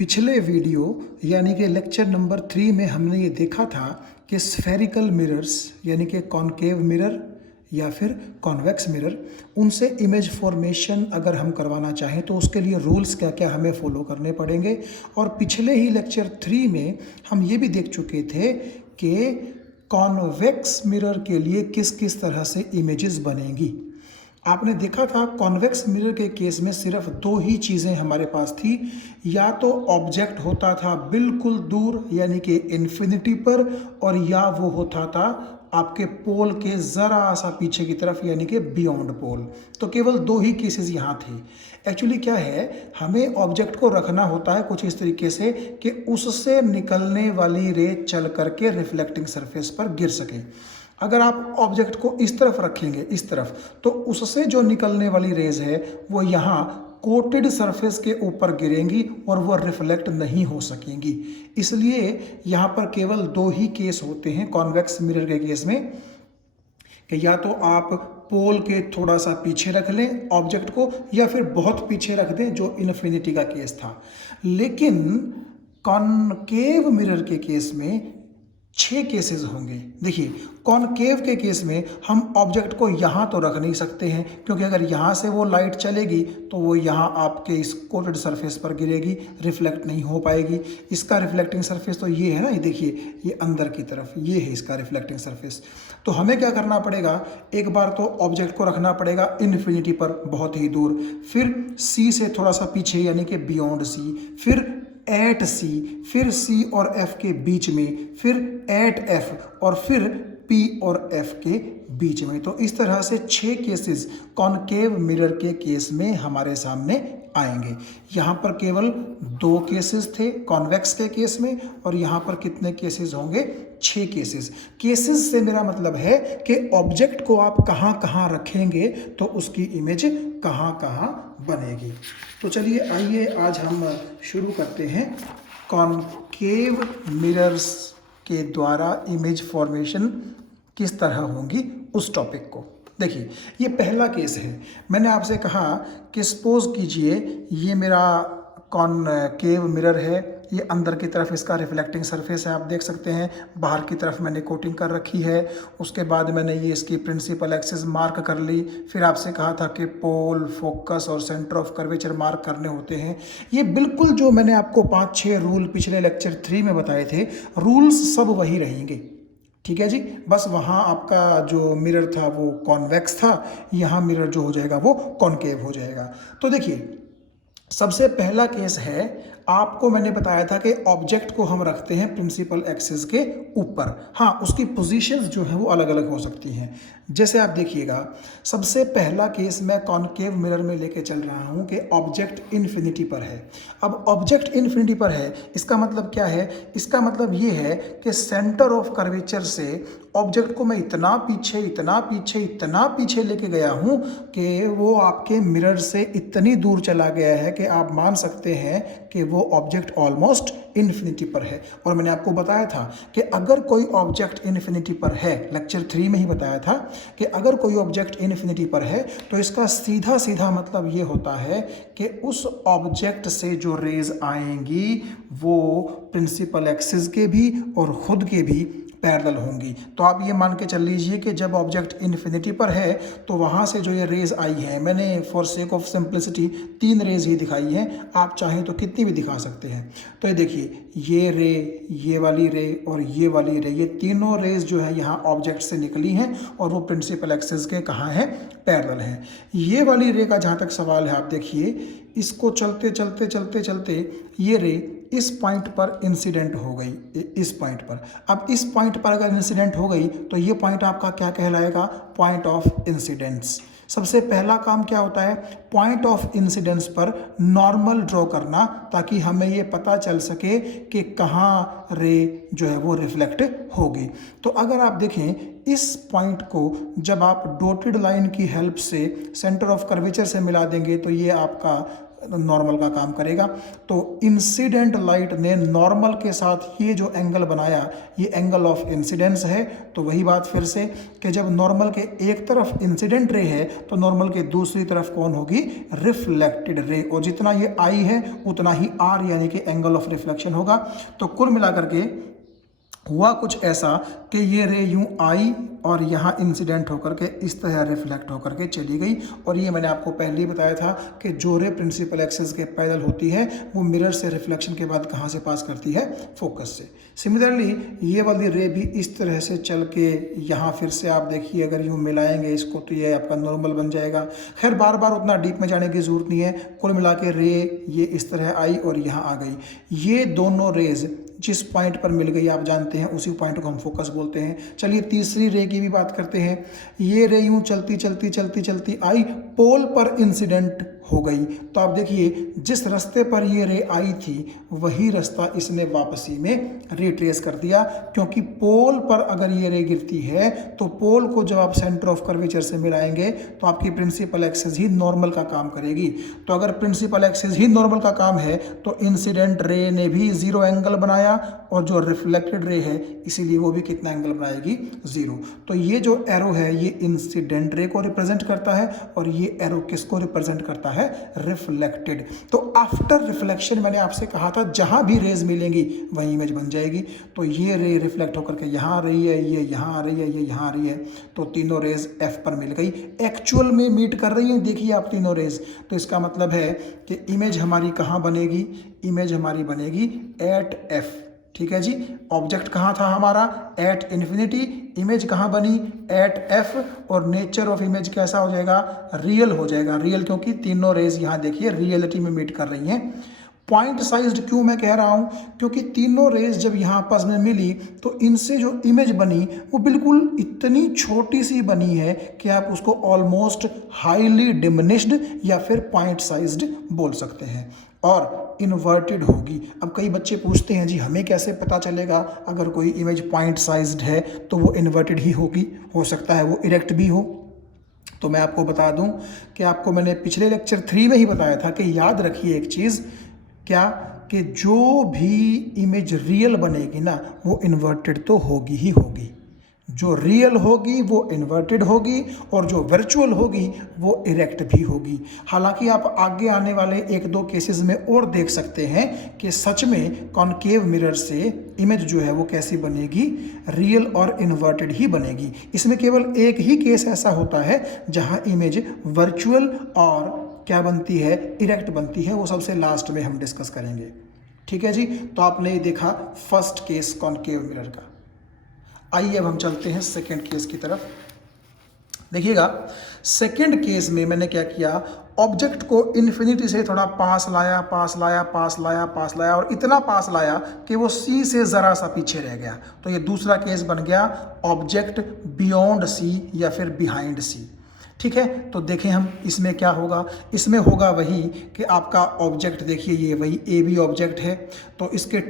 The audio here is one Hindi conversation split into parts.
पिछले वीडियो यानी कि लेक्चर नंबर 3 में हमने ये देखा था कि स्फेरिकल मिरर्स यानी कि कॉनकेव मिरर या फिर कॉन्वेक्स मिरर, उनसे इमेज फॉर्मेशन अगर हम करवाना चाहें तो उसके लिए रूल्स क्या क्या हमें फॉलो करने पड़ेंगे। और पिछले ही लेक्चर 3 में हम ये भी देख चुके थे कि कॉन्वेक्स मिरर के लिए किस किस तरह से इमेजेस बनेंगी। आपने देखा था कॉन्वेक्स मिरर के केस में सिर्फ दो ही चीज़ें हमारे पास थी, या तो ऑब्जेक्ट होता था बिल्कुल दूर यानी कि इन्फिनिटी पर, और या वो होता था आपके पोल के ज़रा सा पीछे की तरफ यानी कि बियॉन्ड पोल। तो केवल दो ही केसेस यहाँ थे। एक्चुअली क्या है, हमें ऑब्जेक्ट को रखना होता है कुछ इस तरीके से कि उससे निकलने वाली रे चल करके रिफ्लेक्टिंग सरफेस पर गिर सके। अगर आप ऑब्जेक्ट को इस तरफ रखेंगे, इस तरफ, तो उससे जो निकलने वाली रेज है वो यहाँ कोटेड सरफेस के ऊपर गिरेंगी और वो रिफ्लेक्ट नहीं हो सकेंगी। इसलिए यहाँ पर केवल दो ही केस होते हैं कॉन्वेक्स मिरर के केस में, कि या तो आप पोल के थोड़ा सा पीछे रख लें ऑब्जेक्ट को, या फिर बहुत पीछे रख दें, जो इन्फिनिटी का केस था। लेकिन कॉनकेव मिरर के केस में 6 केसेस होंगे। देखिए, कॉनकेव के केस में हम ऑब्जेक्ट को यहाँ तो रख नहीं सकते हैं, क्योंकि अगर यहाँ से वो लाइट चलेगी तो वो यहाँ आपके इस कोटेड सरफेस पर गिरेगी, रिफ्लेक्ट नहीं हो पाएगी। इसका रिफ्लेक्टिंग सरफेस तो ये है ना, ये देखिए, ये अंदर की तरफ ये है इसका रिफ्लेक्टिंग सरफेस। तो हमें क्या करना पड़ेगा, एक बार तो ऑब्जेक्ट को रखना पड़ेगा इन्फिनिटी पर बहुत ही दूर, फिर सी से थोड़ा सा पीछे यानी कि बियॉन्ड सी, फिर एट सी, फिर सी और एफ के बीच में, फिर एट एफ, और फिर पी और एफ के बीच में। तो इस तरह से 6 केसेस कॉनकेव मिरर के केस में हमारे सामने आएंगे। यहाँ पर केवल 2 केसेस थे कॉन्वेक्स के केस में, और यहाँ पर कितने केसेस होंगे, 6 केसेस। केसेस से मेरा मतलब है कि ऑब्जेक्ट को आप कहाँ कहाँ रखेंगे तो उसकी इमेज कहाँ कहाँ बनेगी। तो चलिए आइए आज हम शुरू करते हैं कॉनकेव मिरर्स के द्वारा इमेज फॉर्मेशन किस तरह होंगी उस टॉपिक को। देखिए, ये पहला केस है। मैंने आपसे कहा कि सपोज कीजिए ये मेरा कॉनकेव मिरर है, ये अंदर की तरफ इसका रिफ्लेक्टिंग सरफेस है, आप देख सकते हैं, बाहर की तरफ मैंने कोटिंग कर रखी है। उसके बाद मैंने ये इसकी प्रिंसिपल एक्सिस मार्क कर ली। फिर आपसे कहा था कि पोल, फोकस और सेंटर ऑफ कर्वेचर मार्क करने होते हैं। ये बिल्कुल जो मैंने आपको 5-6 रूल पिछले लेक्चर 3 में बताए थे, रूल्स सब वही रहेंगे। ठीक है जी, बस वहाँ आपका जो मिरर था वो कॉन्वेक्स था, यहाँ मिरर जो हो जाएगा वो कॉनकेव हो जाएगा। तो देखिए, सबसे पहला केस है, आपको मैंने बताया था कि ऑब्जेक्ट को हम रखते हैं प्रिंसिपल एक्सिस के ऊपर। हाँ, उसकी पोजीशंस जो हैं वो अलग अलग हो सकती हैं। जैसे आप देखिएगा, सबसे पहला केस मैं कॉनकेव मिरर में लेके चल रहा हूँ कि ऑब्जेक्ट इन्फिनिटी पर है। अब ऑब्जेक्ट इन्फिनिटी पर है, इसका मतलब क्या है, इसका मतलब ये है कि सेंटर ऑफ कर्वेचर से ऑब्जेक्ट को मैं इतना पीछे इतना पीछे इतना पीछे लेके गया हूँ कि वो आपके मिरर से इतनी दूर चला गया है कि आप मान सकते हैं कि वो ऑब्जेक्ट ऑलमोस्ट इन्फिनिटी पर है। और मैंने आपको बताया था कि अगर कोई ऑब्जेक्ट इन्फिनिटी पर है, लेक्चर 3 में ही बताया था कि अगर कोई ऑब्जेक्ट इन्फिनिटी पर है तो इसका सीधा सीधा मतलब ये होता है कि उस ऑब्जेक्ट से जो रेज आएंगी वो प्रिंसिपल एक्सिस के भी और खुद के भी पैरेलल होंगी। तो आप ये मान के चल लीजिए कि जब ऑब्जेक्ट इन्फिनिटी पर है तो वहाँ से जो ये रेज आई है, मैंने for sake of simplicity 3 rays ही दिखाई हैं, आप चाहें तो कितनी भी दिखा सकते हैं। तो ये देखिए, ये रे, ये वाली रे और ये वाली रे, ये तीनों रेज जो है यहाँ ऑब्जेक्ट से निकली हैं और वो प्रिंसिपल एक्सिस के कहाँ हैं, पैरेलल हैं। ये वाली रे का जहाँ तक सवाल है, आप देखिए, इसको चलते चलते चलते चलते ये रे इस पॉइंट पर इंसिडेंट हो गई, इस पॉइंट पर। अब इस पॉइंट पर अगर इंसिडेंट हो गई तो ये पॉइंट आपका क्या कहलाएगा, पॉइंट ऑफ इंसिडेंस। सबसे पहला काम क्या होता है, पॉइंट ऑफ इंसिडेंस पर नॉर्मल ड्रॉ करना, ताकि हमें ये पता चल सके कि कहाँ रे जो है वो रिफ्लेक्ट होगी। तो अगर आप देखें, इस पॉइंट को जब आप डॉटेड लाइन की हेल्प से सेंटर ऑफ कर्वेचर से मिला देंगे तो ये आपका नॉर्मल का काम करेगा। तो इंसिडेंट लाइट ने नॉर्मल के साथ ये जो एंगल बनाया, ये एंगल ऑफ इंसिडेंस है। तो वही बात फिर से कि जब नॉर्मल के एक तरफ इंसिडेंट रे है तो नॉर्मल के दूसरी तरफ कौन होगी, रिफ्लेक्टेड रे, और जितना ये आई है उतना ही आर यानी कि एंगल ऑफ रिफ्लेक्शन होगा। तो कुल मिलाकर के हुआ कुछ ऐसा कि ये रे यूं आई और यहाँ इंसिडेंट होकर के इस तरह रिफ्लेक्ट होकर के चली गई। और ये मैंने आपको पहले ही बताया था कि जो रे प्रिंसिपल एक्सिस के पैरेलल होती है वो मिरर से रिफ्लेक्शन के बाद कहाँ से पास करती है, फोकस से। सिमिलरली ये वाली रे भी इस तरह से चल के यहाँ फिर से आप देखिए, अगर यूँ मिलाएंगे इसको तो ये आपका नॉर्मल बन जाएगा। खैर बार बार उतना डीप में जाने की ज़रूरत नहीं है। कुल मिला के रे ये इस तरह आई और यहाँ आ गई। ये दोनों रेज जिस पॉइंट पर मिल गई आप जानते हैं, उसी पॉइंट को हम फोकस बोलते हैं। चलिए तीसरी रे की भी बात करते हैं। ये रे यूँ चलती चलती चलती चलती आई, पोल पर इंसिडेंट हो गई। तो आप देखिए जिस रास्ते पर ये रे आई थी वही रास्ता इसने वापसी में रिट्रेस कर दिया, क्योंकि पोल पर अगर ये रे गिरती है तो पोल को जब आप सेंटर ऑफ कर्वेचर से मिलाएंगे तो आपकी प्रिंसिपल एक्सिस ही नॉर्मल का काम करेगी। तो अगर प्रिंसिपल एक्सिस ही नॉर्मल का काम है तो इंसिडेंट रे ने भी जीरो एंगल बनाया, और जो रिफ्लेक्टेड रे है इसीलिए वो भी कितना एंगल बनाएगी, जीरो। तो ये जो एरो है ये इंसिडेंट रे को रिप्रेजेंट करता है और ये एरो किसको रिप्रेजेंट करता है, रिफ्लेक्टेड। तो आफ्टर रिफ्लेक्शन मैंने आपसे कहा था जहां भी रेज मिलेंगी वही इमेज बन जाएगी। तो ये रे रिफ्लेक्ट होकर के यहाँ आ रही है, ये यहाँ आ रही है, ये यहाँ आ रही है, तो तीनों रेज एफ पर मिल गई, एक्चुअल में मीट कर रही हैं। देखिए आप तीनों रेज, तो इसका मतलब है कि इमेज हमारी कहाँ बनेगी, इमेज हमारी बनेगी एट एफ। ठीक है जी, ऑब्जेक्ट कहाँ था हमारा, एट इन्फिनिटी, इमेज कहाँ बनी, एट एफ, और नेचर ऑफ इमेज कैसा हो जाएगा, रियल हो जाएगा। रियल क्योंकि तीनों रेज यहाँ देखिए रियलिटी में मीट कर रही हैं। पॉइंट साइज्ड क्यों मैं कह रहा हूँ, क्योंकि तीनों रेज जब यहाँ आपस में मिली तो इनसे जो इमेज बनी वो बिल्कुल इतनी छोटी सी बनी है कि आप उसको ऑलमोस्ट हाईली डिमिनिश्ड या फिर पॉइंट साइज्ड बोल सकते हैं, और इन्वर्टेड होगी। अब कई बच्चे पूछते हैं जी हमें कैसे पता चलेगा अगर कोई इमेज पॉइंट साइज्ड है तो वो इन्वर्टेड ही होगी, हो सकता है वो इरेक्ट भी हो। तो मैं आपको बता दूं कि आपको मैंने पिछले लेक्चर 3 में ही बताया था कि याद रखिए एक चीज़, क्या कि जो भी इमेज रियल बनेगी ना वो इन्वर्टेड तो होगी ही होगी। जो रियल होगी वो इन्वर्टेड होगी और जो वर्चुअल होगी वो इरेक्ट भी होगी। हालांकि आप आगे आने वाले एक दो केसेस में और देख सकते हैं कि सच में कॉनकेव मिरर से इमेज जो है वो कैसी बनेगी, रियल और इन्वर्टेड ही बनेगी। इसमें केवल एक ही केस ऐसा होता है जहां इमेज वर्चुअल और क्या बनती है, इरेक्ट बनती है। वो सबसे लास्ट में हम डिस्कस करेंगे। ठीक है जी, तो आपने देखा फर्स्ट केस कॉनकेव मिरर का। आइए अब हम चलते हैं सेकेंड केस की तरफ। देखिएगा सेकेंड केस में मैंने क्या किया, ऑब्जेक्ट को इन्फिनिटी से थोड़ा पास लाया, पास लाया, पास लाया, पास लाया, और इतना पास लाया कि वो सी से ज़रा सा पीछे रह गया। तो ये दूसरा केस बन गया ऑब्जेक्ट बियॉन्ड सी या फिर बिहाइंड सी। ठीक है, तो देखें हम इसमें क्या होगा। इसमें होगा वही कि आपका ऑब्जेक्ट देखिए ये वही ए बी ऑब्जेक्ट है, तो इसके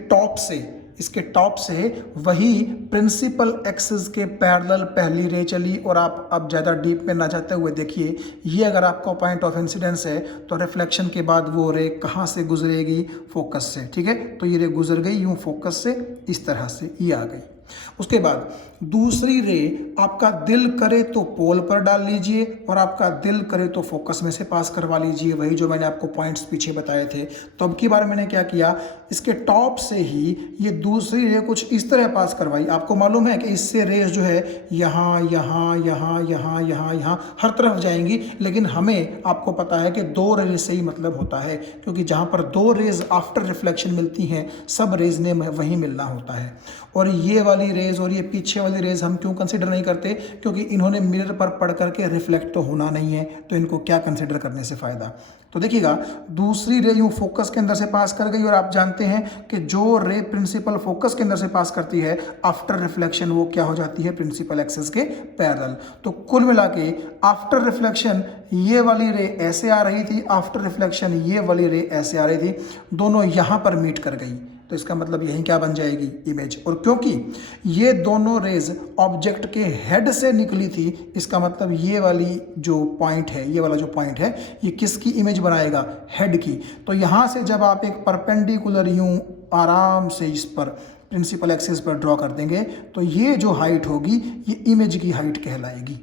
टॉप से वही प्रिंसिपल एक्सिस के पैरेलल पहली रे चली। और आप अब ज़्यादा डीप में ना जाते हुए देखिए, ये अगर आपका पॉइंट ऑफ इंसिडेंस है तो रिफ्लेक्शन के बाद वो रे कहाँ से गुजरेगी, फोकस से। ठीक है, तो ये रे गुजर गई यूँ फोकस से, इस तरह से ये आ गई। उसके बाद दूसरी रे आपका दिल करे तो पोल पर डाल लीजिए और आपका दिल करे तो फोकस में से पास करवा लीजिए, वही जो मैंने आपको पॉइंट्स पीछे बताए थे। तो अब की बार मैंने क्या किया, इसके टॉप से ही ये दूसरी रे कुछ इस तरह पास करवाई। आपको मालूम है कि इससे रेस जो है यहाँ यहाँ यहाँ यहाँ यहाँ यहाँ हर तरफ जाएंगी, लेकिन हमें आपको पता है कि दो रेज से ही मतलब होता है, क्योंकि जहाँ पर दो रेज आफ्टर रिफ्लेक्शन मिलती हैं सब रेज ने वहीं मिलना होता है। और ये वाली रेज और ये पीछे वाली रेज हम क्यों कंसिडर नहीं करते, क्योंकि इन्होंने मिरर पर पड़ करके रिफ्लेक्ट तो होना नहीं है, तो इनको क्या कंसिडर करने से फ़ायदा। तो देखिएगा दूसरी रे यूँ फोकस के अंदर से पास कर गई, और आप जानते हैं कि जो रे प्रिंसिपल फोकस के अंदर से पास करती है आफ्टर रिफ्लेक्शन वो क्या हो जाती है, प्रिंसिपल एक्सिस के पैरेलल। तो कुल मिला के आफ्टर रिफ्लेक्शन ये वाली रे ऐसे आ रही थी, आफ्टर रिफ्लेक्शन ये वाली रे ऐसे आ रही थी, दोनों यहाँ पर मीट कर गई। तो इसका मतलब यही क्या बन जाएगी, इमेज। और क्योंकि ये दोनों रेज ऑब्जेक्ट के हेड से निकली थी, इसका मतलब ये वाली जो पॉइंट है, ये वाला जो पॉइंट है, ये किसकी इमेज बनाएगा, हेड की। तो यहाँ से जब आप एक परपेंडिकुलर यूं आराम से इस पर प्रिंसिपल एक्सिस पर ड्रॉ कर देंगे, तो ये जो हाइट होगी ये इमेज की हाइट कहलाएगी।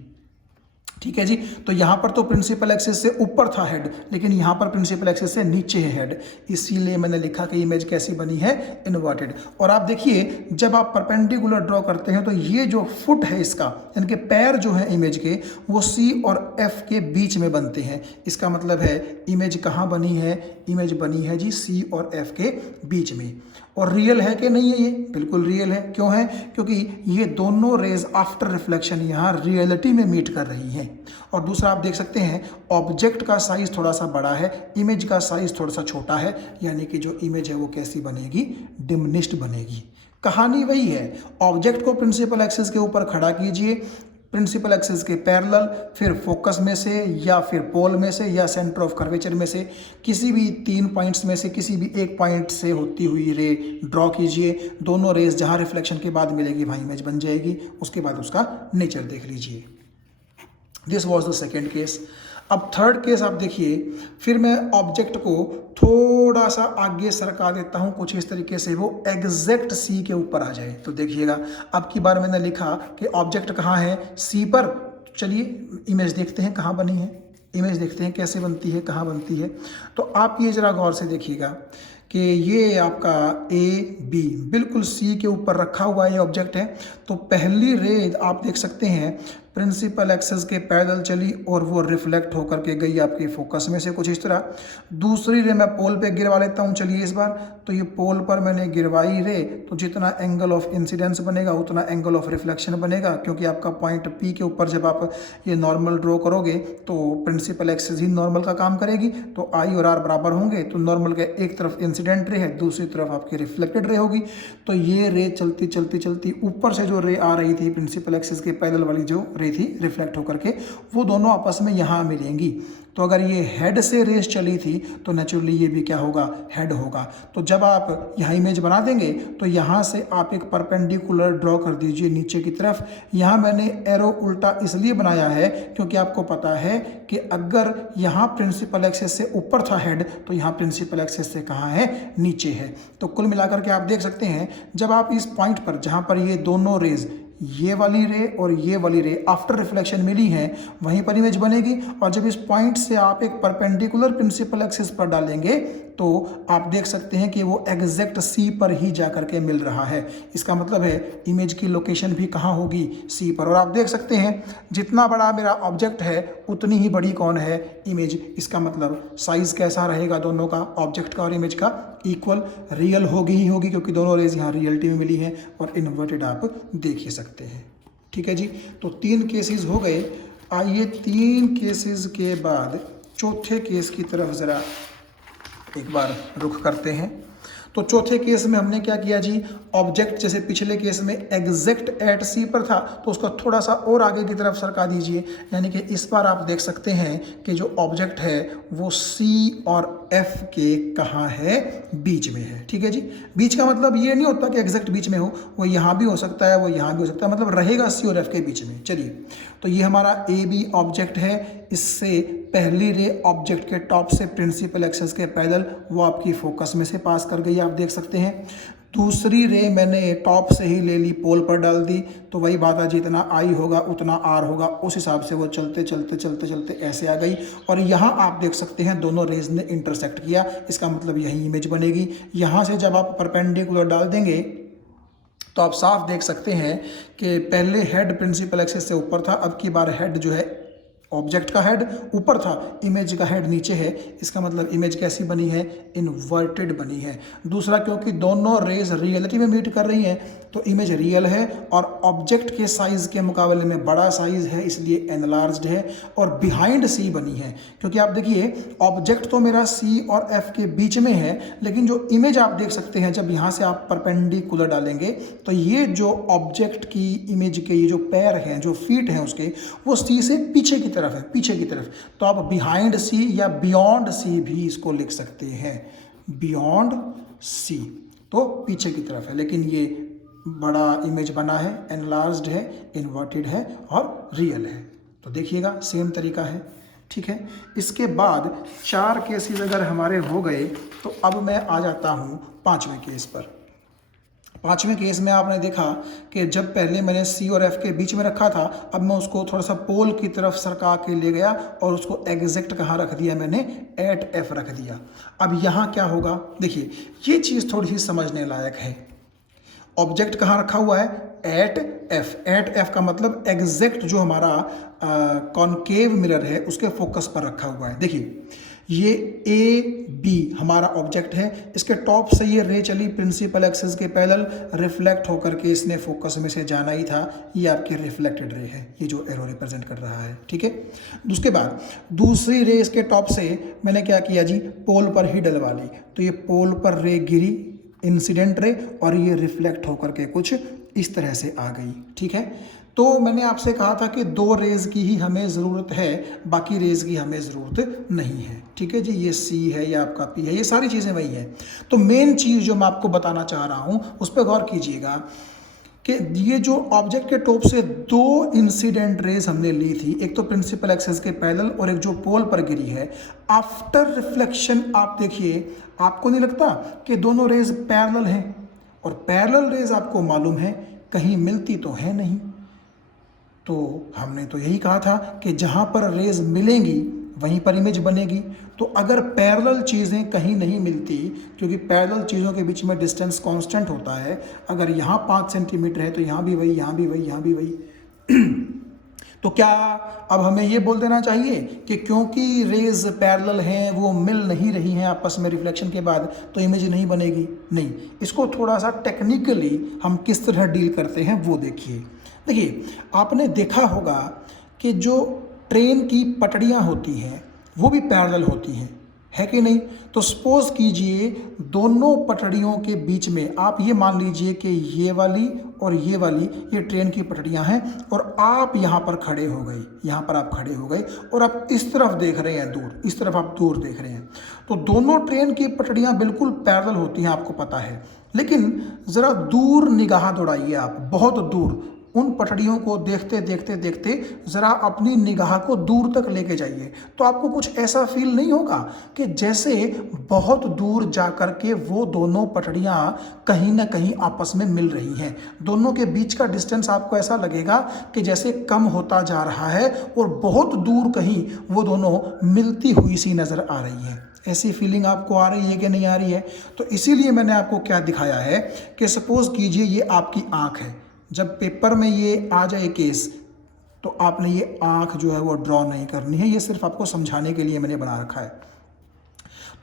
ठीक है जी। तो यहाँ पर तो प्रिंसिपल एक्सिस से ऊपर था हेड, लेकिन यहाँ पर प्रिंसिपल एक्सिस से नीचे है हेड, इसीलिए मैंने लिखा कि इमेज कैसी बनी है, इन्वर्टेड। और आप देखिए जब आप परपेंडिकुलर ड्रॉ करते हैं तो ये जो फुट है इसका, यानी कि पैर जो है इमेज के, वो सी और एफ के बीच में बनते हैं। इसका मतलब है इमेज कहाँ बनी है, इमेज बनी है जी सी और एफ के बीच में। और रियल है कि नहीं है, ये बिल्कुल रियल है। क्यों है, क्योंकि ये दोनों रेज आफ्टर रिफ्लेक्शन यहाँ रियलिटी में मीट कर रही हैं। और दूसरा आप देख सकते हैं ऑब्जेक्ट का साइज थोड़ा सा बड़ा है, इमेज का साइज थोड़ा सा छोटा है, यानी कि जो इमेज है वो कैसी बनेगी, डिमिनिश्ड बनेगी। कहानी वही है, ऑब्जेक्ट को प्रिंसिपल एक्सिस के ऊपर खड़ा कीजिए, प्रिंसिपल एक्सिस के पैरेलल, फिर फोकस में से या फिर पोल में से या सेंटर ऑफ कर्वेचर में से किसी भी 3 पॉइंट्स में से किसी भी एक पॉइंट से होती हुई रे ड्रॉ कीजिए। दोनों रेज जहां रिफ्लेक्शन के बाद मिलेगी वहां इमेज बन जाएगी। उसके बाद उसका नेचर देख लीजिए। This was the second case. अब थर्ड केस आप देखिए, फिर मैं ऑब्जेक्ट को थोड़ा सा आगे सरका देता हूं कुछ इस तरीके से वो एग्जैक्ट सी के ऊपर आ जाए। तो देखिएगा अब की बार मैंने लिखा कि ऑब्जेक्ट कहाँ है, सी पर। चलिए इमेज देखते हैं कहाँ बनी है, इमेज देखते हैं कैसे बनती है, कहाँ बनती है। तो आप ये जरा गौर से देखिएगा कि ये आपका ए बी बिल्कुल सी के ऊपर रखा हुआ ये ऑब्जेक्ट है। तो पहली रे आप देख सकते हैं प्रिंसिपल एक्सिस के पैरेलल चली और वो रिफ्लेक्ट होकर के गई आपके फोकस में से कुछ इस तरह। दूसरी रे मैं पोल पे गिरवा लेता हूँ। चलिए इस बार तो ये पोल पर मैंने गिरवाई रे, तो जितना एंगल ऑफ इंसिडेंस बनेगा उतना एंगल ऑफ रिफ्लेक्शन बनेगा, क्योंकि आपका पॉइंट पी के ऊपर जब आप ये नॉर्मल ड्रॉ करोगे तो प्रिंसिपल एक्सिस ही नॉर्मल का काम करेगी। तो आई और आर बराबर होंगे, तो नॉर्मल के एक तरफ इंसिडेंट रे है, दूसरी तरफ आपकी रिफ्लेक्टेड रे होगी। तो ये रे चलती चलती चलती ऊपर से जो रे आ रही थी प्रिंसिपल एक्सिस के पैरेलल वाली जो रे थी रिफ्लेक्ट होकर के, वो दोनों आपस में यहाँ मिलेंगी। तो अगर ये हेड से रेस चली थी तो नेचुरली ये भी क्या होगा, हेड होगा। तो जब आप यहाँ इमेज बना देंगे तो यहाँ से आप एक परपेंडिकुलर ड्रॉ कर दीजिए नीचे की तरफ। यहाँ मैंने एरो उल्टा इसलिए बनाया है क्योंकि आपको पता है कि अगर यहाँ प्रिंसिपल एक्सिस से ऊपर था हेड, तो यहाँ प्रिंसिपल एक्सिस से कहाँ है, नीचे है। तो कुल मिलाकर के आप देख सकते हैं जब आप इस पॉइंट पर जहाँ पर ये दोनों रेज, ये वाली रे और ये वाली रे आफ्टर रिफ्लेक्शन मिली है, वहीं पर इमेज बनेगी। और जब इस पॉइंट से आप एक परपेंडिकुलर प्रिंसिपल एक्सिस पर डालेंगे तो आप देख सकते हैं कि वो एग्जैक्ट सी पर ही जाकर के मिल रहा है। इसका मतलब है इमेज की लोकेशन भी कहाँ होगी, सी पर। और आप देख सकते हैं जितना बड़ा मेरा ऑब्जेक्ट है उतनी ही बड़ी कौन है, इमेज। इसका मतलब साइज कैसा रहेगा दोनों का, ऑब्जेक्ट का और इमेज का, इक्वल, रियल होगी ही होगी, क्योंकि दोनों रेज यहाँ रियलिटी में मिली हैं और इन्वर्टेड आप देख ही सकते हैं। ठीक है जी। तो 3 केसेस हो गए। आइए 3 केसेस के बाद चौथे केस की तरफ ज़रा एक बार रुख करते हैं। तो चौथे केस में हमने क्या किया जी, ऑब्जेक्ट जैसे पिछले केस में एग्जैक्ट एट सी पर था तो उसका थोड़ा सा और आगे की तरफ सरका दीजिए, यानी कि इस बार आप देख सकते हैं कि जो ऑब्जेक्ट है वो सी और एफ के कहाँ है, बीच में है। ठीक है जी। बीच का मतलब ये नहीं होता कि एग्जैक्ट बीच में हो, वो यहाँ भी हो सकता है, वो यहाँ भी हो सकता है, मतलब रहेगा सी और एफ के बीच में। चलिए तो ये हमारा ए बी ऑब्जेक्ट है, इससे पहली रे ऑब्जेक्ट के टॉप से प्रिंसिपल एक्सिस के पैरेलल वो आपकी फोकस में से पास कर गई, आप देख सकते हैं। दूसरी रे मैंने टॉप से ही ले ली, पोल पर डाल दी, तो वही बात है जितना आई होगा उतना आर होगा, उस हिसाब से वो चलते चलते चलते चलते ऐसे आ गई। और यहाँ आप देख सकते हैं दोनों रेज ने इंटरसेक्ट किया, इसका मतलब यही इमेज बनेगी। यहाँ से जब आप परपेंडिकुलर डाल देंगे तो आप साफ देख सकते हैं कि पहले हेड प्रिंसिपल एक्सिस से ऊपर था, अब की बार हेड जो है ऑब्जेक्ट का हेड ऊपर था, इमेज का हेड नीचे है। इसका मतलब इमेज कैसी बनी है, इन्वर्टेड बनी है। दूसरा, क्योंकि दोनों रेज रियलिटी में मीट कर रही हैं तो इमेज रियल है और ऑब्जेक्ट के साइज के मुकाबले में बड़ा साइज है, इसलिए एनलार्ज्ड है। और बिहाइंड सी बनी है, क्योंकि आप देखिए ऑब्जेक्ट तो मेरा सी और एफ के बीच में है, लेकिन जो इमेज आप देख सकते हैं जब यहाँ से आप परपेंडिकुलर डालेंगे तो ये जो ऑब्जेक्ट की इमेज के ये जो पैर हैं, जो फीट हैं उसके, वो सी से पीछे की तरफ है, पीछे की तरफ। तो आप बिहाइंड सी या बियॉन्ड सी भी इसको लिख सकते हैं, बियॉन्ड सी। तो पीछे की तरफ है, लेकिन ये बड़ा इमेज बना है, एनलार्ज्ड है, इन्वर्टेड है और रियल है। तो देखिएगा सेम तरीका है, ठीक है। इसके बाद 4 केसेस अगर हमारे हो गए तो अब मैं आ जाता हूँ 5वें केस पर। 5वें केस में आपने देखा कि जब पहले मैंने C और F के बीच में रखा था, अब मैं उसको थोड़ा सा पोल की तरफ सरका के ले गया और उसको एग्जैक्ट कहाँ रख दिया, मैंने एट F रख दिया। अब यहाँ क्या होगा, देखिए ये चीज़ थोड़ी सी समझने लायक है। ऑब्जेक्ट कहाँ रखा हुआ है, एट F। एट F का मतलब एग्जैक्ट जो हमारा कॉनकेव मिरर है उसके फोकस पर रखा हुआ है। देखिए ये AB हमारा ऑब्जेक्ट है, इसके टॉप से ये रे चली प्रिंसिपल एक्सिस के पैरेलल, रिफ्लेक्ट होकर के इसने फोकस में से जाना ही था। ये आपकी रिफ्लेक्टेड रे है, ये जो एरो रिप्रेजेंट कर रहा है, ठीक है। उसके बाद दूसरी रे इसके टॉप से मैंने क्या किया जी, पोल पर ही डलवा ली, तो ये पोल पर रे गिरी, इंसिडेंट रे, और ये रिफ्लेक्ट होकर के कुछ इस तरह से आ गई, ठीक है। तो मैंने आपसे कहा था कि 2 रेज की ही हमें ज़रूरत है, बाकी रेज की हमें ज़रूरत नहीं है, ठीक है जी। ये C है, ये आपका P है, ये सारी चीज़ें वही हैं। तो मेन चीज़ जो मैं आपको बताना चाह रहा हूँ उस पर गौर कीजिएगा कि ये जो ऑब्जेक्ट के टॉप से 2 इंसिडेंट रेज हमने ली थी, एक तो प्रिंसिपल एक्सिस के पैरेलल और एक जो पोल पर गिरी है, आफ्टर रिफ्लेक्शन आप देखिए, आपको नहीं लगता कि दोनों रेज पैरेलल हैं? और पैरेलल रेज आपको मालूम है कहीं मिलती तो है नहीं। तो हमने तो यही कहा था कि जहाँ पर रेज मिलेंगी वहीं पर इमेज बनेगी। तो अगर पैरेलल चीज़ें कहीं नहीं मिलती, क्योंकि पैरेलल चीज़ों के बीच में डिस्टेंस कांस्टेंट होता है, अगर यहाँ 5 सेंटीमीटर है तो यहाँ भी वही, यहाँ भी वही, यहाँ भी वही तो क्या अब हमें ये बोल देना चाहिए कि क्योंकि रेज पैरेलल हैं, वो मिल नहीं रही हैं आपस में रिफ्लेक्शन के बाद, तो इमेज नहीं बनेगी? नहीं, इसको थोड़ा सा टेक्निकली हम किस तरह डील करते हैं वो देखिए। देखिए आपने देखा होगा कि जो ट्रेन की पटड़ियाँ होती हैं वो भी पैरेलल होती हैं, है कि नहीं? तो सपोज कीजिए दोनों पटड़ियों के बीच में आप ये मान लीजिए कि ये वाली और ये वाली ये ट्रेन की पटड़ियाँ हैं, और आप यहाँ पर खड़े हो गए, यहाँ पर आप खड़े हो गए और आप इस तरफ देख रहे हैं दूर, इस तरफ आप दूर देख रहे हैं। तो दोनों ट्रेन की पटड़ियाँ बिल्कुल पैरेलल होती हैं, आपको पता है। लेकिन ज़रा दूर निगाह दौड़ाइए आप, बहुत दूर, उन पटड़ियों को देखते देखते देखते ज़रा अपनी निगाह को दूर तक लेके जाइए, तो आपको कुछ ऐसा फील नहीं होगा कि जैसे बहुत दूर जा कर के वो दोनों पटड़ियाँ कहीं ना कहीं आपस में मिल रही हैं। दोनों के बीच का डिस्टेंस आपको ऐसा लगेगा कि जैसे कम होता जा रहा है और बहुत दूर कहीं वो दोनों मिलती हुई सी नज़र आ रही हैं। ऐसी फीलिंग आपको आ रही है कि नहीं आ रही है? तो इसीलिए मैंने आपको क्या दिखाया है कि सपोज़ कीजिए ये आपकी आँख है, जब पेपर में ये आ जाए केस तो आपने ये आँख जो है वो ड्रॉ नहीं करनी है, ये सिर्फ आपको समझाने के लिए मैंने बना रखा है।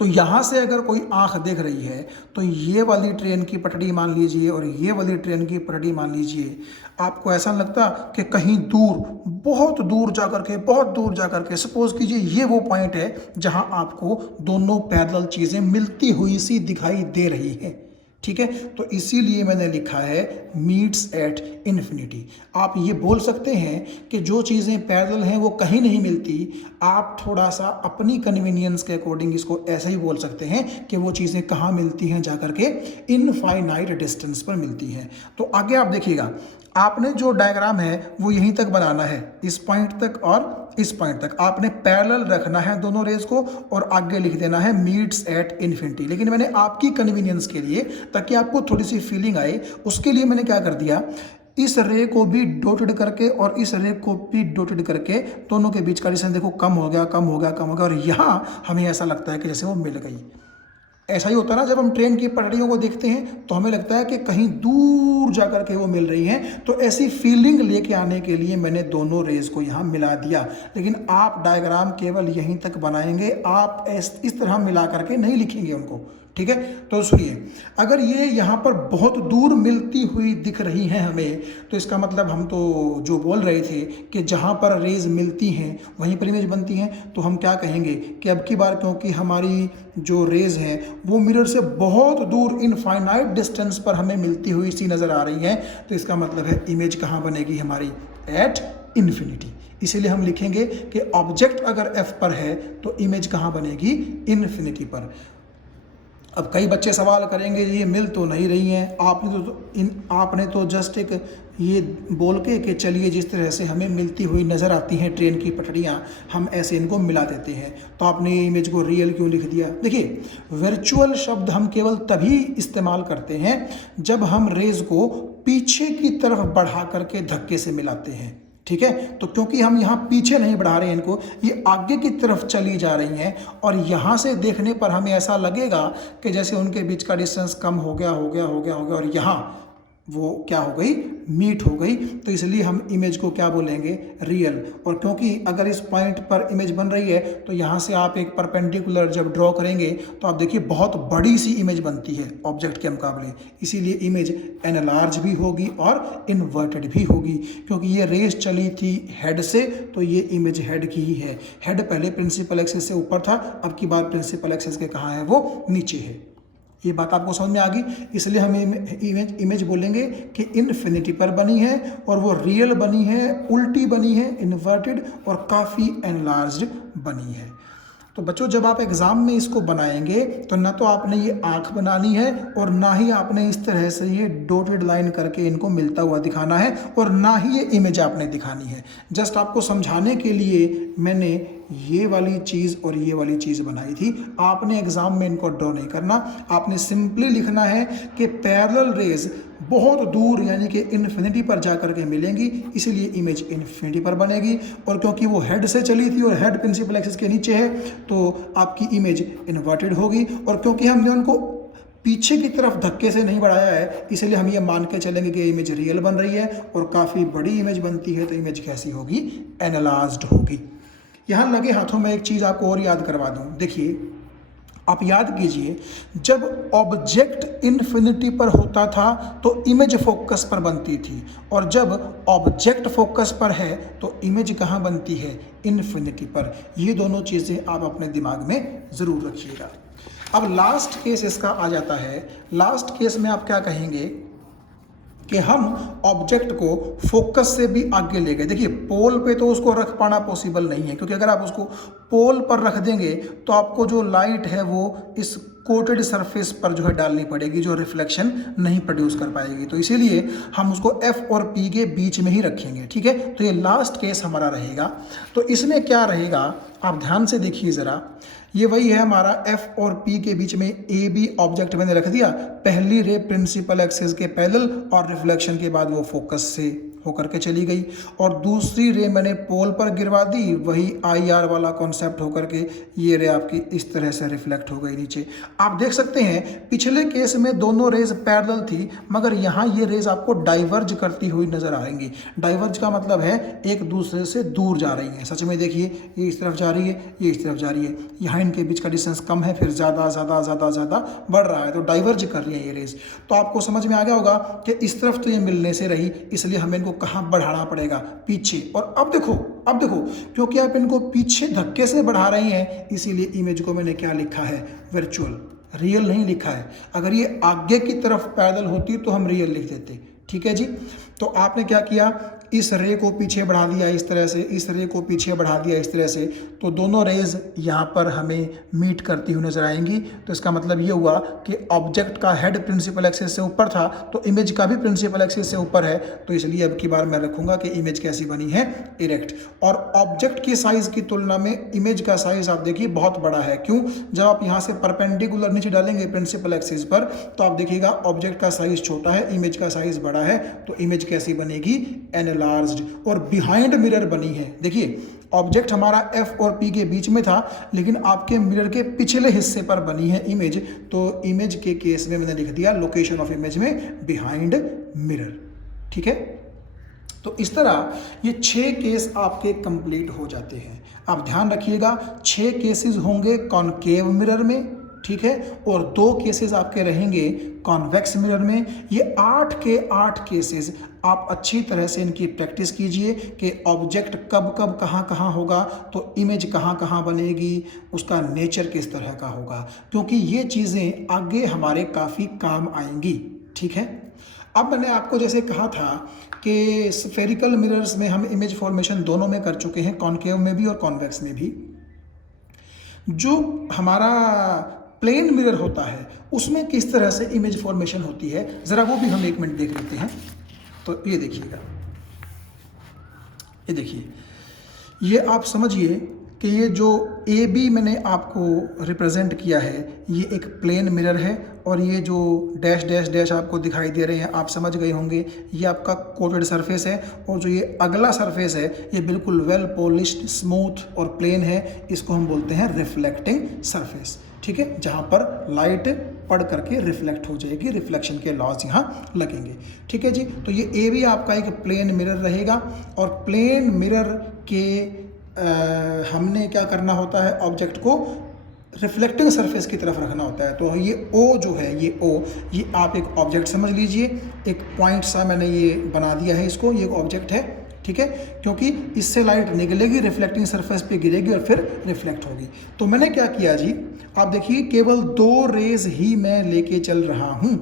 तो यहाँ से अगर कोई आँख देख रही है तो ये वाली ट्रेन की पटड़ी मान लीजिए और ये वाली ट्रेन की पटड़ी मान लीजिए, आपको ऐसा लगता कि कहीं दूर, बहुत दूर जा कर के, बहुत दूर जा कर के, सपोज कीजिए ये वो पॉइंट है जहाँ आपको दोनों पैरेलल चीज़ें मिलती हुई सी दिखाई दे रही हैं, ठीक है। तो इसीलिए मैंने लिखा है मीट्स एट इन्फिनिटी। आप ये बोल सकते हैं कि जो चीज़ें पैरेलल हैं वो कहीं नहीं मिलती, आप थोड़ा सा अपनी कन्वीनियंस के अकॉर्डिंग इसको ऐसे ही बोल सकते हैं कि वो चीज़ें कहाँ मिलती हैं, जाकर के इनफाइनाइट डिस्टेंस पर मिलती हैं। तो आगे आप देखिएगा, आपने जो डायग्राम है वो यहीं तक बनाना है, इस पॉइंट तक और इस पॉइंट तक आपने पैरेलल रखना है दोनों रेज को, और आगे लिख देना है मीट्स एट इन्फिनिटी। लेकिन मैंने आपकी कन्वीनियंस के लिए, ताकि आपको थोड़ी सी फीलिंग आए, उसके लिए मैंने क्या कर दिया, इस रे को भी डॉटेड करके और इस रे को भी डॉटेड करके दोनों के बीच का डिस्टेंस देखो कम हो गया, कम हो गया, कम हो गया, और यहाँ हमें ऐसा लगता है कि जैसे वो मिल गई। ऐसा ही होता है ना, जब हम ट्रेन की पटरियों को देखते हैं तो हमें लगता है कि कहीं दूर जाकर के वो मिल रही हैं। तो ऐसी फीलिंग लेके आने के लिए मैंने दोनों रेज को यहाँ मिला दिया। लेकिन आप डायग्राम केवल यहीं तक बनाएंगे, आप इस तरह मिला करके नहीं लिखेंगे उनको, ठीक है। तो सुनिए, अगर ये यहाँ पर बहुत दूर मिलती हुई दिख रही हैं हमें, तो इसका मतलब हम तो जो बोल रहे थे कि जहाँ पर रेज मिलती हैं वहीं पर इमेज बनती हैं, तो हम क्या कहेंगे कि अब की बार क्योंकि हमारी जो रेज हैं वो मिरर से बहुत दूर इनफाइनाइट डिस्टेंस पर हमें मिलती हुई सी नज़र आ रही हैं, तो इसका मतलब है इमेज कहाँ बनेगी हमारी, एट इन्फिनिटी। इसीलिए हम लिखेंगे कि ऑब्जेक्ट अगर F पर है तो इमेज कहाँ बनेगी, इन्फिनिटी पर। अब कई बच्चे सवाल करेंगे ये मिल तो नहीं रही हैं, आपने तो जस्ट एक ये बोल के चलिए जिस तरह से हमें मिलती हुई नज़र आती हैं ट्रेन की पटरियाँ, हम ऐसे इनको मिला देते हैं, तो आपने ये इमेज को रियल क्यों लिख दिया। देखिए, वर्चुअल शब्द हम केवल तभी इस्तेमाल करते हैं जब हम रेज को पीछे की तरफ बढ़ा करके धक्के से मिलाते हैं, ठीक है। तो क्योंकि हम यहाँ पीछे नहीं बढ़ा रहे हैं इनको, ये आगे की तरफ चली जा रही हैं, और यहाँ से देखने पर हमें ऐसा लगेगा कि जैसे उनके बीच का डिस्टेंस कम हो गया, और यहाँ वो क्या हो गई, मीट हो गई, तो इसलिए हम इमेज को क्या बोलेंगे, रियल। और क्योंकि अगर इस पॉइंट पर इमेज बन रही है तो यहाँ से आप एक परपेंडिकुलर जब ड्रॉ करेंगे तो आप देखिए बहुत बड़ी सी इमेज बनती है ऑब्जेक्ट के मुकाबले, इसीलिए इमेज एनलार्ज भी होगी और इन्वर्टेड भी होगी। क्योंकि ये रेस चली थी हेड से, तो ये इमेज हेड की ही है। हेड पहले प्रिंसिपल एक्सिस से ऊपर था, अब की बार प्रिंसिपल एक्सिस के कहाँ है, वो नीचे है। ये बात आपको समझ में आ गई, इसलिए हम इमेज बोलेंगे कि इन्फिनिटी पर बनी है, और वो रियल बनी है, उल्टी बनी है, इन्वर्टेड, और काफ़ी एनलार्ज्ड बनी है। तो बच्चों, जब आप एग्ज़ाम में इसको बनाएंगे तो ना तो आपने ये आँख बनानी है, और ना ही आपने इस तरह से ये डॉटेड लाइन करके इनको मिलता हुआ दिखाना है, और ना ही ये इमेज आपने दिखानी है। जस्ट आपको समझाने के लिए मैंने ये वाली चीज़ और ये वाली चीज़ बनाई थी। आपने एग्ज़ाम में इनको ड्रॉ नहीं करना, आपने सिंपली लिखना है कि पैरेलल रेज बहुत दूर यानी कि इन्फिनिटी पर जा कर के मिलेंगी, इसीलिए इमेज इन्फिनिटी पर बनेगी। और क्योंकि वो हेड से चली थी और हेड प्रिंसिपल एक्सिस के नीचे है, तो आपकी इमेज इन्वर्टेड होगी। और क्योंकि हमने उनको पीछे की तरफ धक्के से नहीं बढ़ाया है, इसलिए हम ये मान के चलेंगे कि इमेज रियल बन रही है, और काफ़ी बड़ी इमेज बनती है, तो इमेज कैसी होगी, एनालाइज्ड होगी। यहाँ लगे हाथों में एक चीज़ आपको और याद करवा दूँ। देखिए, आप याद कीजिए, जब ऑब्जेक्ट इन्फिनिटी पर होता था तो इमेज फोकस पर बनती थी, और जब ऑब्जेक्ट फोकस पर है तो इमेज कहाँ बनती है, इन्फिनिटी पर। ये दोनों चीज़ें आप अपने दिमाग में ज़रूर रखिएगा। अब लास्ट केस इसका आ जाता है। लास्ट केस में आप क्या कहेंगे कि हम ऑब्जेक्ट को फोकस से भी आगे ले गए। देखिए, पोल पे तो उसको रख पाना पॉसिबल नहीं है, क्योंकि अगर आप उसको पोल पर रख देंगे तो आपको जो लाइट है वो इस कोटेड सरफेस पर जो है डालनी पड़ेगी, जो रिफ्लेक्शन नहीं प्रोड्यूस कर पाएगी। तो इसीलिए हम उसको F और P के बीच में ही रखेंगे, ठीक है। तो ये लास्ट केस हमारा रहेगा। तो इसमें क्या रहेगा, आप ध्यान से देखिए ज़रा। ये वही है हमारा F और P के बीच में AB ऑब्जेक्ट मैंने रख दिया। पहली रे प्रिंसिपल एक्सिस के पैरेलल, और रिफ्लेक्शन के बाद वो फोकस से होकर के चली गई, और दूसरी रे मैंने पोल पर गिरवा दी, वही IR वाला कॉन्सेप्ट होकर के ये रे आपकी इस तरह से रिफ्लेक्ट हो गई नीचे। आप देख सकते हैं पिछले केस में दोनों रेज पैरेलल थी, मगर यहाँ ये रेज आपको डाइवर्ज करती हुई नजर आएंगी। डाइवर्ज का मतलब है एक दूसरे से दूर जा रही हैं। सच में देखिए, ये इस तरफ जा रही है, ये इस तरफ जा रही है, यहाँ इनके बीच का डिस्टेंस कम है, फिर ज़्यादा ज़्यादा ज़्यादा ज़्यादा बढ़ रहा है, तो डाइवर्ज कर रही है ये रेज। तो आपको समझ में आ गया होगा कि इस तरफ तो ये मिलने से रही, इसलिए हमें इनको कहाँ बढ़ाना पड़ेगा, पीछे। और अब देखो क्योंकि आप इनको पीछे धक्के से बढ़ा रहे हैं, इसीलिए इमेज को मैंने क्या लिखा है, वर्चुअल, रियल नहीं लिखा है। अगर ये आगे की तरफ पैरेलल होती तो हम रियल लिख देते, ठीक है जी। तो आपने क्या किया, इस रे को पीछे बढ़ा दिया इस तरह से, इस रे को पीछे बढ़ा दिया इस तरह से, तो दोनों रेज यहाँ पर हमें मीट करती हुई नजर आएंगी। तो इसका मतलब ये हुआ कि ऑब्जेक्ट का हेड प्रिंसिपल एक्सिस से ऊपर था, तो इमेज का भी प्रिंसिपल एक्सिस से ऊपर है, तो इसलिए अब की बार मैं रखूंगा कि इमेज कैसी बनी है, इरेक्ट। और ऑब्जेक्ट की साइज की तुलना में इमेज का साइज आप देखिए बहुत बड़ा है। क्यों, जब आप यहाँ से परपेंडिकुलर नीचे डालेंगे प्रिंसिपल एक्सिस पर, तो आप देखिएगा ऑब्जेक्ट का साइज छोटा है, इमेज का साइज बड़ा है, तो इमेज कैसी बनेगी, एनालाइज्ड और बिहाइंड मिरर बनी है। देखिए, ऑब्जेक्ट हमारा F और P के बीच में था, लेकिन आपके मिरर के पिछले हिस्से पर बनी है इमेज, तो इमेज के केस में मैंने लिख दिया लोकेशन ऑफ इमेज में बिहाइंड मिरर, ठीक है। तो इस तरह ये 6 केस आपके कंप्लीट हो जाते हैं। आप ध्यान रखिएगा, 6 केसेस होंगे कॉनकेव मिरर में, ठीक है, और 2 केसेस आपके रहेंगे कॉन्वेक्स मिरर में। ये 8 के 8 केसेस आप अच्छी तरह से इनकी प्रैक्टिस कीजिए कि ऑब्जेक्ट कब कब कहाँ कहाँ होगा, तो इमेज कहाँ कहाँ बनेगी, उसका नेचर किस तरह का होगा, क्योंकि ये चीज़ें आगे हमारे काफ़ी काम आएंगी, ठीक है। अब मैंने आपको जैसे कहा था कि स्फेरिकल मिरर्स में हम इमेज फॉर्मेशन दोनों में कर चुके हैं, कॉनकेव में भी और कॉन्वेक्स में भी। जो हमारा प्लेन मिरर होता है उसमें किस तरह से इमेज फॉर्मेशन होती है, ज़रा वो भी हम 1 मिनट देख लेते हैं। तो ये देखिएगा, ये देखिए, ये आप समझिए कि ये जो ए बी मैंने आपको रिप्रेजेंट किया है ये एक प्लेन मिरर है, और ये जो डैश डैश डैश आपको दिखाई दे रहे हैं आप समझ गए होंगे ये आपका कोटेड सरफेस है, और जो ये अगला सरफेस है ये बिल्कुल वेल पॉलिश्ड, स्मूथ और प्लेन है, इसको हम बोलते हैं रिफ्लेक्टिंग सरफेस। ठीक है, जहाँ पर लाइट पड़ करके रिफ्लेक्ट हो जाएगी, रिफ्लेक्शन के लॉज यहाँ लगेंगे। ठीक है जी, तो ये ए भी आपका एक प्लेन मिरर रहेगा, और प्लेन मिरर के हमने क्या करना होता है, ऑब्जेक्ट को रिफ्लेक्टिंग सरफेस की तरफ रखना होता है। तो ये ओ जो है, ये ओ, ये आप एक ऑब्जेक्ट समझ लीजिए, एक पॉइंट सा मैंने ये बना दिया है इसको, ये एक ऑब्जेक्ट है। ठीक है, क्योंकि इससे लाइट निकलेगी, रिफ्लेक्टिंग सरफेस पे गिरेगी और फिर रिफ्लेक्ट होगी। तो मैंने क्या किया जी, आप देखिए केवल 2 रेज ही मैं लेके चल रहा हूँ।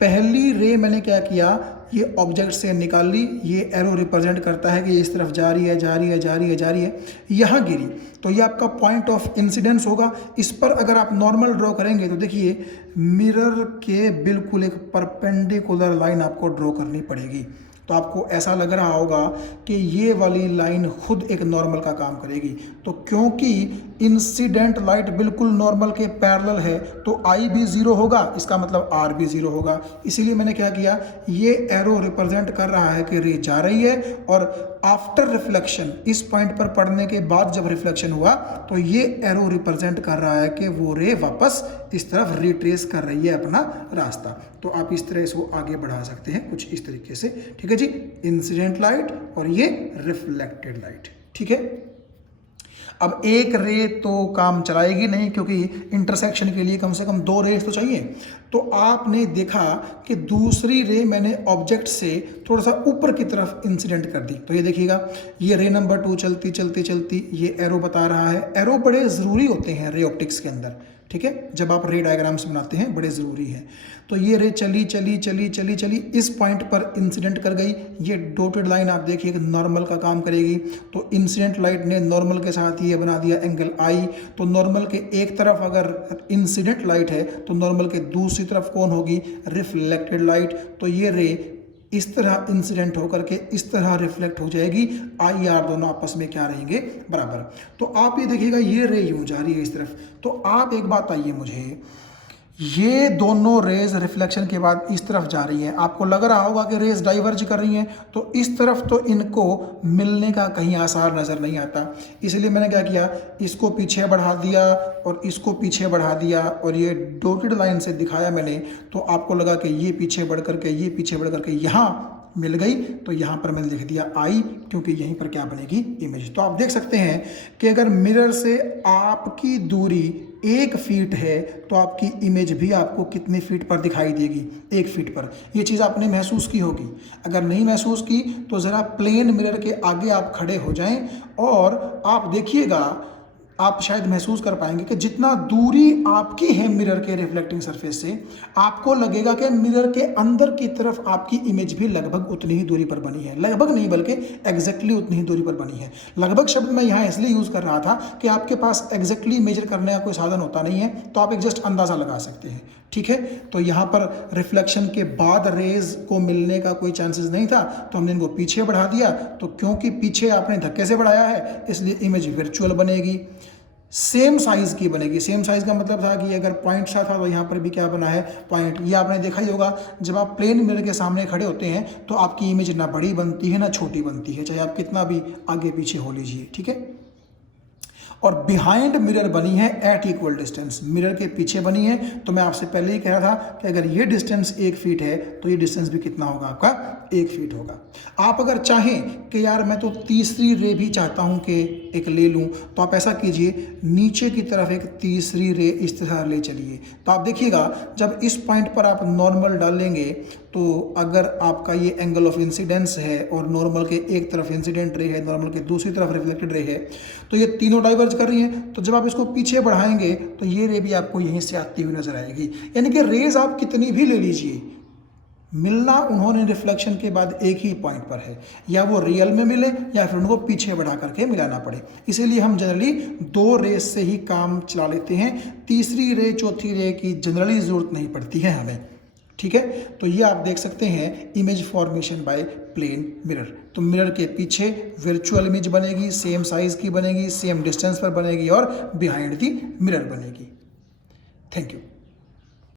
पहली रे मैंने क्या किया, ये ऑब्जेक्ट से निकाल ली, ये एरो रिप्रेजेंट करता है कि ये इस तरफ जा रही है, जा रही है, जा रही है, जा रही है, यहाँ गिरी, तो ये आपका पॉइंट ऑफ इंसिडेंस होगा। इस पर अगर आप नॉर्मल ड्रॉ करेंगे तो देखिए मिरर के बिल्कुल एक परपेंडिकुलर लाइन आपको ड्रॉ करनी पड़ेगी। तो आपको ऐसा लग रहा होगा कि ये वाली लाइन खुद एक नॉर्मल का काम करेगी। तो क्योंकि इंसिडेंट लाइट बिल्कुल नॉर्मल के पैरेलल है तो आई भी 0 होगा, इसका मतलब आर भी 0 होगा। इसीलिए मैंने क्या किया, ये एरो रिप्रेजेंट कर रहा है कि रे जा रही है, और आफ्टर रिफ्लेक्शन, इस पॉइंट पर पड़ने के बाद जब रिफ्लेक्शन हुआ तो ये एरो रिप्रेजेंट कर रहा है कि वो रे वापस इस तरफ रिट्रेस कर रही है अपना रास्ता। तो आप इस तरह इसको आगे बढ़ा सकते हैं कुछ इस तरीके से। ठीक है जी, इंसिडेंट लाइट और ये रिफ्लेक्टेड लाइट। ठीक है, अब एक रे तो काम चलाएगी नहीं, क्योंकि इंटरसेक्शन के लिए कम से कम 2 रेज तो चाहिए। तो आपने देखा कि दूसरी रे मैंने ऑब्जेक्ट से थोड़ा सा ऊपर की तरफ इंसिडेंट कर दी। तो ये देखिएगा, ये रे नंबर 2 चलती चलती चलती ये एरो बता रहा है। एरो बड़े ज़रूरी होते हैं रे ऑप्टिक्स के अंदर। ठीक है, जब आप रे डायग्राम्स बनाते हैं बड़े ज़रूरी है। तो ये रे चली चली चली चली चली इस पॉइंट पर इंसिडेंट कर गई। ये डॉटेड लाइन आप देखिए नॉर्मल का काम करेगी। तो इंसिडेंट लाइट ने नॉर्मल के साथ ये बना दिया एंगल आई। तो नॉर्मल के एक तरफ अगर इंसिडेंट लाइट है तो नॉर्मल के दूसरी तरफ कौन होगी, रिफ्लेक्टेड लाइट। तो ये रे इस तरह इंसिडेंट होकर के इस तरह रिफ्लेक्ट हो जाएगी, आई आर दोनों आपस में क्या रहेंगे, बराबर। तो आप ये देखिएगा ये रे यूं जा रही है इस तरफ। तो आप एक बात आइए मुझे, ये दोनों रेज रिफ्लेक्शन के बाद इस तरफ जा रही हैं, आपको लग रहा होगा कि रेज डाइवर्ज कर रही हैं, तो इस तरफ तो इनको मिलने का कहीं आसार नज़र नहीं आता। इसलिए मैंने क्या किया, इसको पीछे बढ़ा दिया और इसको पीछे बढ़ा दिया, और ये डॉटेड लाइन से दिखाया मैंने। तो आपको लगा कि ये पीछे बढ़ करके ये पीछे बढ़ करके यहाँ मिल गई, तो यहाँ पर मैंने लिख दिया आई, क्योंकि यहीं पर क्या बनेगी, इमेज। तो आप देख सकते हैं कि अगर मिरर से आपकी दूरी 1 फीट है तो आपकी इमेज भी आपको कितने फीट पर दिखाई देगी, 1 फीट पर। ये चीज़ आपने महसूस की होगी। अगर नहीं महसूस की तो ज़रा प्लेन मिरर के आगे आप खड़े हो जाएं और आप देखिएगा, आप शायद महसूस कर पाएंगे कि जितना दूरी आपकी है मिरर के रिफ्लेक्टिंग सरफेस से, आपको लगेगा कि मिरर के अंदर की तरफ आपकी इमेज भी लगभग उतनी ही दूरी पर बनी है। लगभग नहीं बल्कि एग्जैक्टली उतनी ही दूरी पर बनी है। लगभग शब्द मैं यहाँ इसलिए यूज़ कर रहा था कि आपके पास एग्जैक्टली मेजर करने का कोई साधन होता नहीं है, तो आप एक जस्ट अंदाज़ा लगा सकते हैं। ठीक है, तो यहाँ पर रिफ्लेक्शन के बाद रेज को मिलने का कोई चांसेस नहीं था, तो हमने इनको पीछे बढ़ा दिया। तो क्योंकि पीछे आपने धक्के से बढ़ाया है इसलिए इमेज वर्चुअल बनेगी, सेम साइज़ की बनेगी। सेम साइज़ का मतलब था कि अगर पॉइंट सा था तो यहाँ पर भी क्या बना है, पॉइंट। ये आपने देखा ही होगा, जब आप प्लेन मिरर के सामने खड़े होते हैं तो आपकी इमेज ना बड़ी बनती है ना छोटी बनती है, चाहे आप कितना भी आगे पीछे हो लीजिए। ठीक है, और बिहाइंड मिरर बनी है एट इक्वल डिस्टेंस, मिरर के पीछे बनी है। तो मैं आपसे पहले ही कह रहा था कि अगर ये डिस्टेंस 1 फीट है तो ये डिस्टेंस भी कितना होगा, आपका 1 फीट होगा। आप अगर चाहें कि यार मैं तो तीसरी रे भी चाहता हूं कि एक ले लूं, तो आप ऐसा कीजिए, नीचे की तरफ एक तीसरी रे इस तरह ले चलिए। तो आप देखिएगा जब इस पॉइंट पर आप नॉर्मल डालेंगे तो अगर आपका ये एंगल ऑफ इंसिडेंस है और नॉर्मल के एक तरफ इंसिडेंट रे है, नॉर्मल के दूसरी तरफ रिफ्लेक्टेड रे है, तो ये तीनों डाइवर्ज कर रही हैं। तो जब आप इसको पीछे बढ़ाएंगे तो ये रे भी आपको यहीं से आती हुई नजर आएगी। यानी कि रेज आप कितनी भी ले लीजिए, मिलना उन्होंने रिफ्लेक्शन के बाद एक ही पॉइंट पर है, या वो रियल में मिले या फिर उनको पीछे बढ़ा करके मिलाना पड़े। इसीलिए हम जनरली 2 रेस से ही काम चला लेते हैं, तीसरी रे चौथी रे की जनरली ज़रूरत नहीं पड़ती है हमें। ठीक है, तो ये आप देख सकते हैं image formation by plane mirror. तो मिरर के पीछे वर्चुअल इमेज बनेगी, सेम साइज की बनेगी, सेम डिस्टेंस पर बनेगी और बिहाइंड दी मिरर बनेगी। Thank you.